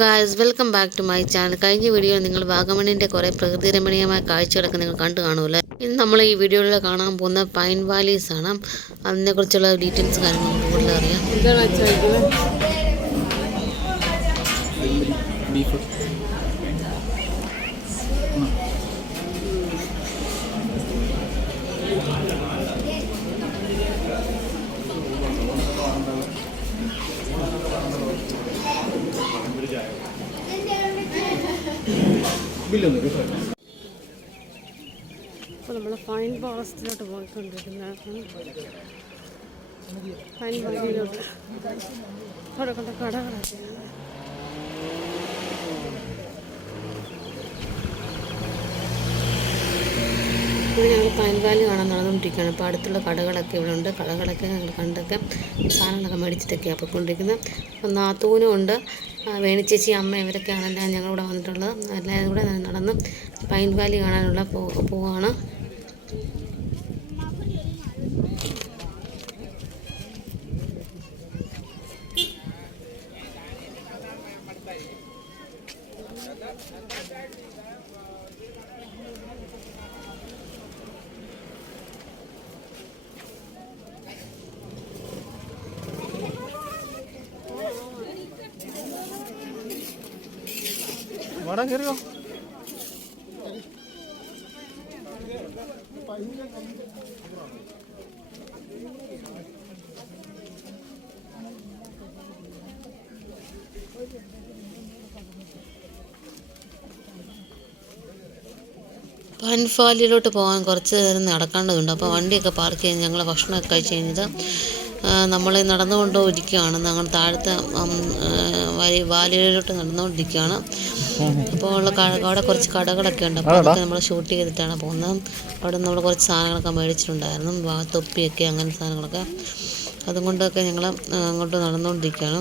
Guys welcome back to my channel കഴിഞ്ഞ വീഡിയോയിൽ നിങ്ങൾ വാഗമണിന്റെ കുറേ പ്രകൃതി രമണീയമായ കാഴ്ചകളൊക്കെ നിങ്ങൾ കണ്ടു കാണുമല്ലോ? ഇന്ന് നമ്മൾ ഈ വീഡിയോയിൽ കാണാൻ പോകുന്ന പൈൻ വാലീസ് ആണ്. അതിനെക്കുറിച്ചുള്ള ഡീറ്റെയിൽസ് കാര്യങ്ങൾ നമുക്ക് കൂടുതൽ അറിയാം. എന്താണ് ഇവിടെ ഞങ്ങൾ പൈൻ വാലി കാണാൻ നടന്നുകൊണ്ടിരിക്കുകയാണ് അപ്പോൾ അടുത്തുള്ള കടകളൊക്കെ ഇവിടെ ഉണ്ട്. കടകളൊക്കെ ഞങ്ങൾ കണ്ടൊക്കെ സാധനങ്ങളൊക്കെ മേടിച്ചിട്ടൊക്കെയാണ് പോയിക്കൊണ്ടിരിക്കുന്നത് അപ്പോൾ നാത്തൂനും ഉണ്ട്. വേണിച്ചേച്ചി അമ്മ ഇവരൊക്കെയാണ് എല്ലാം ഞങ്ങളിവിടെ വന്നിട്ടുള്ളത്. എല്ലാവരും കൂടെ നടന്ന് പൈൻ വാലി കാണാനുള്ള പോവാണ്. വാടാ കയറിയോ പൻഫാലിയിലോട്ട് പോകാൻ കുറച്ച് നേരം നടക്കേണ്ടതുണ്ട്. അപ്പോൾ വണ്ടിയൊക്കെ പാർക്ക് ചെയ്ത് ഞങ്ങൾ ഭക്ഷണമൊക്കെ കഴിച്ച് കഴിഞ്ഞത് നമ്മൾ നടന്നുകൊണ്ട് ഇരിക്കുകയാണ് ഞങ്ങൾ താഴത്തെ വാലിയിലോട്ട് നടന്നുകൊണ്ടിരിക്കുകയാണ് അപ്പോൾ ഉള്ള അവിടെ കുറച്ച് കടകളൊക്കെ ഉണ്ട് അപ്പോൾ അതൊക്കെ നമ്മൾ ഷൂട്ട് ചെയ്തിട്ടാണ് പോകുന്നത് അവിടെ നമ്മൾ കുറച്ച് സാധനങ്ങളൊക്കെ മേടിച്ചിട്ടുണ്ടായിരുന്നു വാ- തൊപ്പിയൊക്കെ അങ്ങനെ സാധനങ്ങളൊക്കെ അതുകൊണ്ടൊക്കെ ഞങ്ങൾ അങ്ങോട്ട് നടന്നുകൊണ്ടിരിക്കുകയാണ്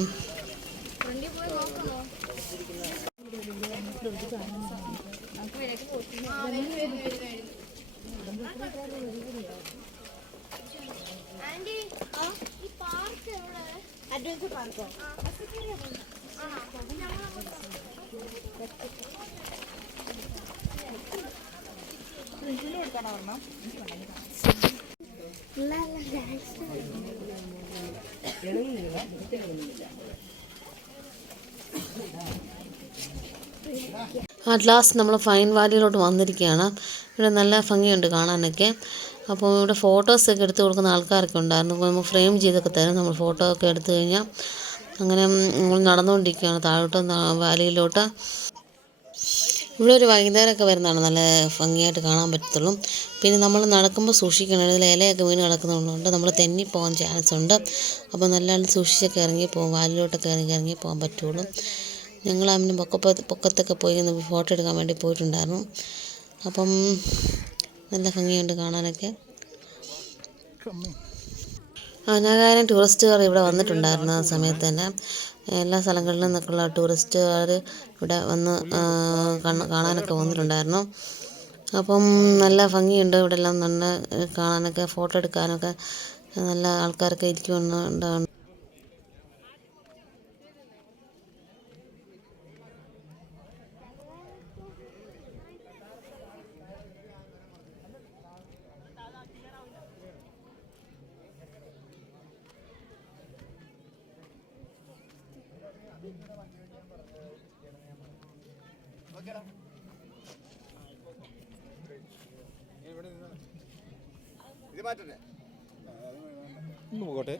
അഡ്വഞ്ചർ പാർക്കോ അറ്റ് ലാസ്റ്റ് നമ്മൾ ഫൈൻ വാലിയിലോട്ട് വന്നിരിക്കുകയാണ്. ഇവിടെ നല്ല ഭംഗിയുണ്ട് കാണാനൊക്കെ. അപ്പോൾ ഇവിടെ ഫോട്ടോസൊക്കെ എടുത്ത് കൊടുക്കുന്ന ആൾക്കാരൊക്കെ ഉണ്ടായിരുന്നു. അപ്പോൾ നമുക്ക് ഫ്രെയിം ചെയ്തൊക്കെ തരും. നമ്മൾ ഫോട്ടോ ഒക്കെ എടുത്തു കഴിഞ്ഞാൽ. അങ്ങനെ നമ്മൾ നടന്നുകൊണ്ടിരിക്കുകയാണ് താഴോട്ട് വാലിയിലോട്ട് ഇവിടെ ഒരു വൈകുന്നേരമൊക്കെ വരുന്നതാണ്. നല്ല ഭംഗിയായിട്ട് കാണാൻ പറ്റത്തുള്ളൂ. പിന്നെ നമ്മൾ നടക്കുമ്പോൾ സൂക്ഷിക്കണം ഇതിൽ ഇലയൊക്കെ വീണ് കിടക്കുന്നതുകൊണ്ട് നമ്മൾ തെന്നി പോകാൻ ചാൻസ് ഉണ്ട്. അപ്പോൾ നല്ലതായിട്ട് സൂക്ഷിച്ചൊക്കെ ഇറങ്ങി പോകും വാലിലോട്ടൊക്കെ ഇറങ്ങി ഇറങ്ങി പോകാൻ പറ്റുള്ളൂ. ഞങ്ങൾ അതിന് പൊക്കപ്പ പൊക്കത്തൊക്കെ പോയി ഫോട്ടോ എടുക്കാൻ വേണ്ടി പോയിട്ടുണ്ടായിരുന്നു. അപ്പം നല്ല ഭംഗിയുണ്ട് കാണാനൊക്കെ. അനാകാരം ടൂറിസ്റ്റുകാർ ഇവിടെ വന്നിട്ടുണ്ടായിരുന്നു ആ സമയത്ത് തന്നെ. എല്ലാ സ്ഥലങ്ങളിൽ നിന്നൊക്കെയുള്ള ടൂറിസ്റ്റുകാർ ഇവിടെ വന്ന് കാണാനൊക്കെ വന്നിട്ടുണ്ടായിരുന്നു. അപ്പം നല്ല ഭംഗിയുണ്ട് ഇവിടെ എല്ലാം നല്ല കാണാനൊക്കെ ഫോട്ടോ എടുക്കാനൊക്കെ നല്ല ആൾക്കാരൊക്കെ ഇരിക്കുന്നുണ്ടാണ് പോകട്ടെ.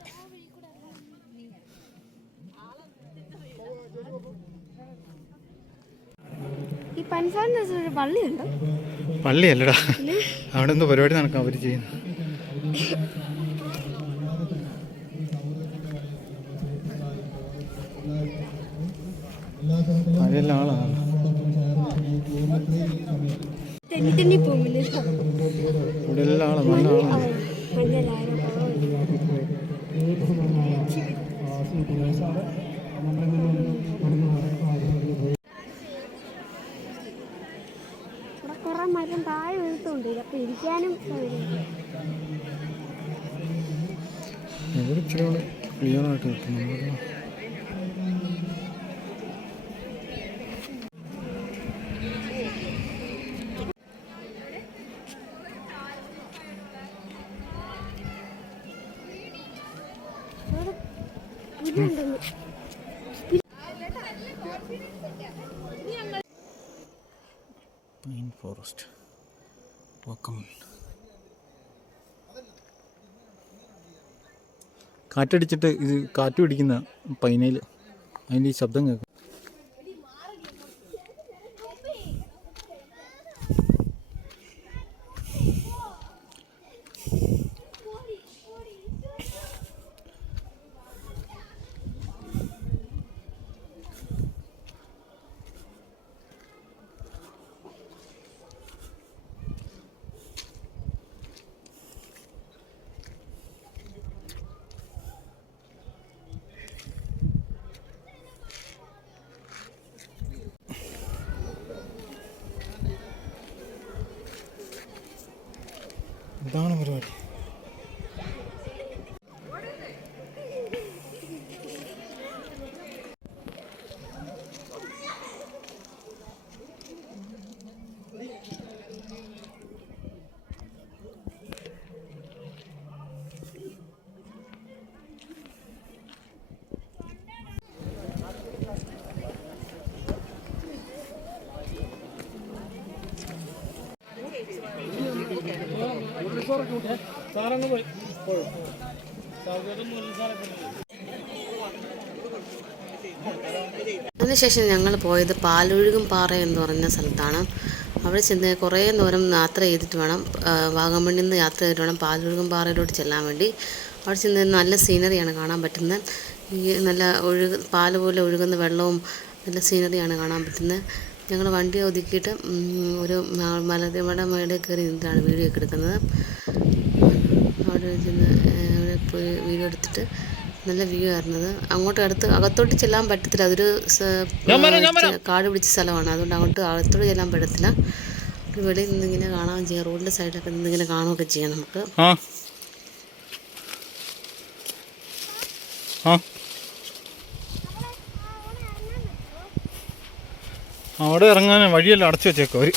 ഈ പള്ളിയുണ്ട്? പള്ളിയല്ലടാ. അവിടെ എന്തോ പരിപാടി നടക്കാം അവർ ചെയ്യുന്നു. ഇവിടെ കുറെ മരം താഴെ വീഴ്ത്തുണ്ട് ഇതൊക്കെ ഇരിക്കാനും ക്ലിയർ ആയിട്ട് കിട്ടുന്നു പൈൻ ഫോറസ്റ്റ് കാറ്റടിച്ചിട്ട് ഇത് കാറ്റ് പിടിക്കുന്ന പൈനയിൽ അതിന്റെ ഈ ശബ്ദം കേൾക്കും. ഇതാണ് പരിപാടി. അതിനുശേഷം ഞങ്ങൾ പോയത് പാലൊഴുകും പാറ എന്ന് പറഞ്ഞ സ്ഥലത്താണ്. അവിടെ ചെന്ന് കുറേ ദൂരം യാത്ര ചെയ്തിട്ട് വേണം വാഗമണ്ണിൽ നിന്ന് യാത്ര ചെയ്തിട്ട് വേണം പാലൊഴുകും പാറയിലോട്ട് ചെല്ലാൻ വേണ്ടി. അവിടെ ചെന്ന് നല്ല സീനറിയാണ് കാണാൻ പറ്റുന്നത്. ഈ നല്ല ഒഴുക പാൽ പോലെ ഒഴുകുന്ന വെള്ളവും നല്ല സീനറിയാണ് കാണാൻ പറ്റുന്നത്. ഞങ്ങൾ വണ്ടി ഒതുക്കിയിട്ട് ഒരു മലയുടെ മേടെ കയറി നിന്നിട്ടാണ് വീഡിയോ ഒക്കെ എടുക്കുന്നത്. അവിടെ ചെന്ന് അവിടെ പോയി വീഡിയോ എടുത്തിട്ട് നല്ല വ്യൂ ആയിരുന്നത് അങ്ങോട്ട് അടുത്ത് അകത്തോട്ട് ചെല്ലാൻ പറ്റത്തില്ല. അതൊരു കാട് പിടിച്ച സ്ഥലമാണ്. അതുകൊണ്ട് അങ്ങോട്ട് അകത്തോട്ട് ചെല്ലാൻ പറ്റത്തില്ല. ഒരു വെളിയിൽ നിന്നിങ്ങനെ കാണാൻ ചെയ്യാം. റോഡിന്റെ സൈഡിലൊക്കെ നിന്നിങ്ങനെ കാണുകയൊക്കെ ചെയ്യാം നമുക്ക്. അവിടെ ഇറങ്ങാൻ വഴിയെല്ലാം അടച്ചു വെച്ചേക്കോ അവർ.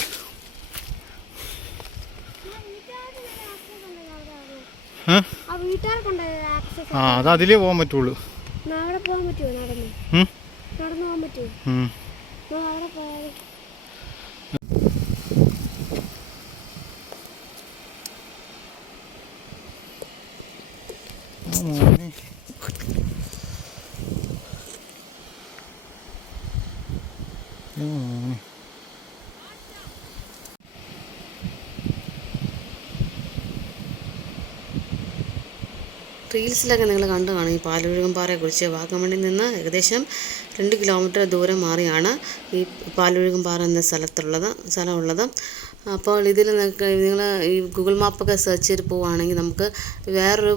ആ അത് അതിലേ പോകാൻ പറ്റുള്ളൂ. നടന്നു പോകാൻ പറ്റുമോ നടന്ന്? നടന്നു പോകാൻ പറ്റുമോ ഉം. നമ്മൾ അവിടെ പോയാൽ ആ മോനെ. ആ മോനെ. റീൽസിലൊക്കെ നിങ്ങൾ കണ്ടു കാണും. ഈ പാലൊഴുകും പാറയെക്കുറിച്ച് വാഗമണ്ണിൽ നിന്ന് ഏകദേശം രണ്ട് കിലോമീറ്റർ ദൂരം മാറിയാണ് ഈ പാലൊഴുകും പാറ എന്ന സ്ഥലത്തുള്ളത് സ്ഥലമുള്ളത്. അപ്പോൾ ഇതിൽ നിങ്ങൾ ഈ ഗൂഗിൾ മാപ്പൊക്കെ സെർച്ച് ചെയ്ത് പോവുകയാണെങ്കിൽ നമുക്ക് വേറൊരു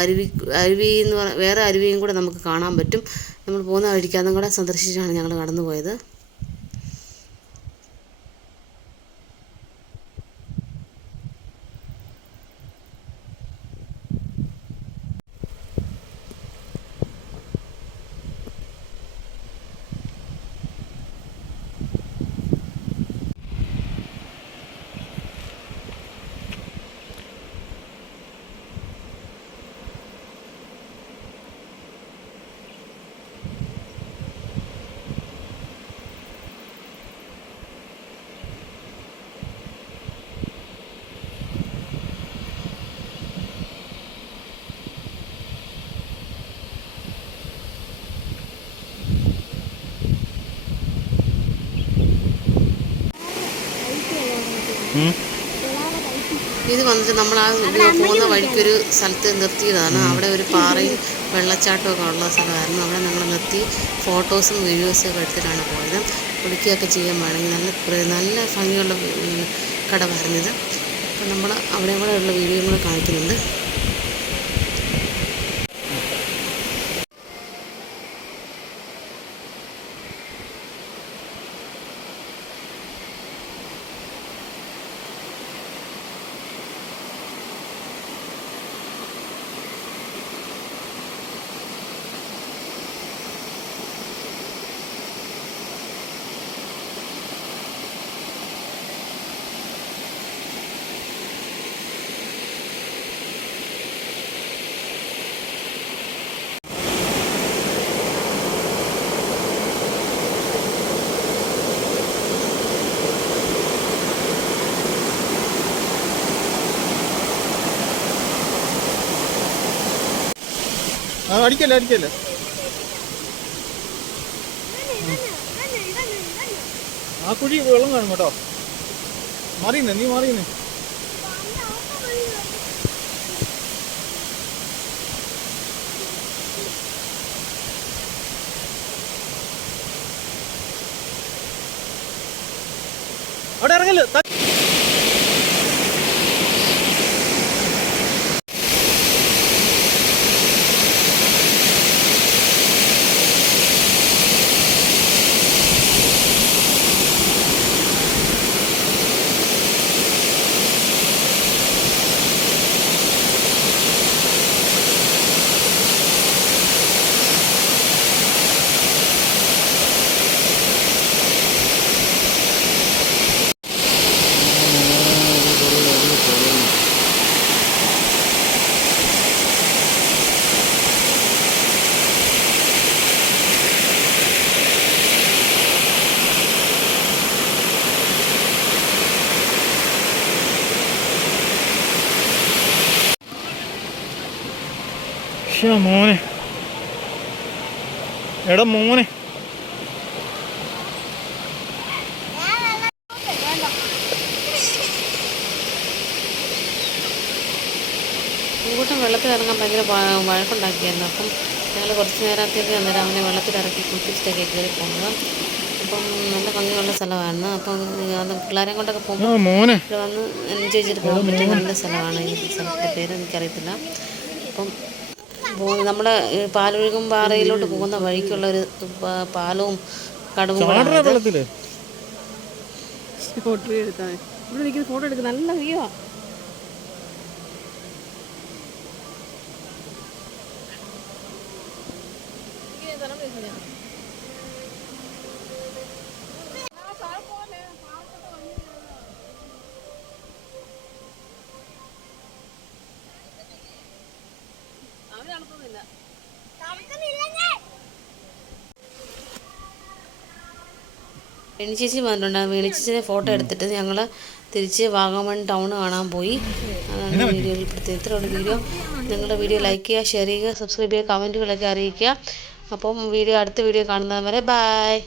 അരുവി അരുവി എന്ന് പറ വേറെ അരുവിയും കൂടെ നമുക്ക് കാണാൻ പറ്റും. നമ്മൾ പോകുന്ന വഴിക്ക് അതും കൂടെ സന്ദർശിച്ചാണ് ഞങ്ങൾ കടന്നു പോയത് ഇത് വന്നിട്ട് നമ്മൾ ആ പോകുന്ന വഴിക്കൊരു സ്ഥലത്ത് നിർത്തിയതാണ്. അവിടെ ഒരു പാറയിൽ വെള്ളച്ചാട്ടമൊക്കെ ഉള്ള സ്ഥലമായിരുന്നു. അവിടെ ഞങ്ങൾ നിർത്തി ഫോട്ടോസും വീഡിയോസും ഒക്കെ എടുത്തിട്ടാണ് പോയത്. കുളിക്കുകയൊക്കെ ചെയ്യാൻ വേണമെങ്കിൽ നല്ല നല്ല ഭംഗിയുള്ള ഉം, കടവായിരുന്നിത് അപ്പോൾ നമ്മൾ അവിടെ കൂടെ ഉള്ള വീഡിയോ കൂടെ കാണിക്കുന്നുണ്ട്. ആ അടിക്കല്ലേ അടിക്കല്ലേ? ആ കുഴി വെള്ളം കാണും കേട്ടോ. മാറിയുന്നേ നീ മാറിയുന്നേ അവിടെ ഇറങ്ങല്ലോ മോനെ. എടാ മോനെ. കൂട്ടം വെള്ളത്തിൽ ഇറങ്ങാൻ ഭയങ്കര വഴക്കുണ്ടാക്കിയായിരുന്നു. അപ്പം ഞങ്ങൾ കുറച്ച് നേരത്തേക്ക് അന്നേരം അവനെ വെള്ളത്തിലിറക്കി കുളിപ്പിച്ചിട്ടൊക്കെ കയറി പോകുന്നത് അപ്പം നല്ല ഭംഗിയുള്ള സ്ഥലമായിരുന്നു. അപ്പം അത് പിള്ളേരെ കൊണ്ടൊക്കെ പോകുമ്പോൾ വന്ന് എൻജോയ് ചെയ്തിട്ട് പോകാൻ പറ്റിയ നല്ല സ്ഥലമാണ് ഈ സ്ഥലത്തിന്റെ പേര് എനിക്കറിയത്തില്ല. അപ്പം പോകുന്ന നമ്മുടെ പാലൊഴുകും പാറയിലോട്ട് പോകുന്ന വഴിക്കുള്ള ഒരു പാലവും കടവും ഫോട്ടോ എടുക്കാൻ ഇവിടെ നിൽക്കുന്ന ഫോട്ടോ എടുക്കുന്ന നല്ല വ്യൂ ആ. വേണി ചേച്ചി വന്നിട്ടുണ്ടായിരുന്നു. വേണി ചേച്ചിയുടെ ഫോട്ടോ എടുത്തിട്ട് ഞങ്ങൾ തിരിച്ച് വാഗമൺ ടൗൺ കാണാൻ പോയി. അതാണ് വീഡിയോയിൽ പ്രത്യേകം ഇത്രയുള്ള വീഡിയോ. നിങ്ങളുടെ വീഡിയോ ലൈക്ക് ചെയ്യുക ഷെയർ ചെയ്യുക സബ്സ്ക്രൈബ് ചെയ്യുക കമന്റുകളൊക്കെ അറിയിക്കുക. അപ്പം വീഡിയോ അടുത്ത വീഡിയോ കാണുന്നത് വരെ ബായ്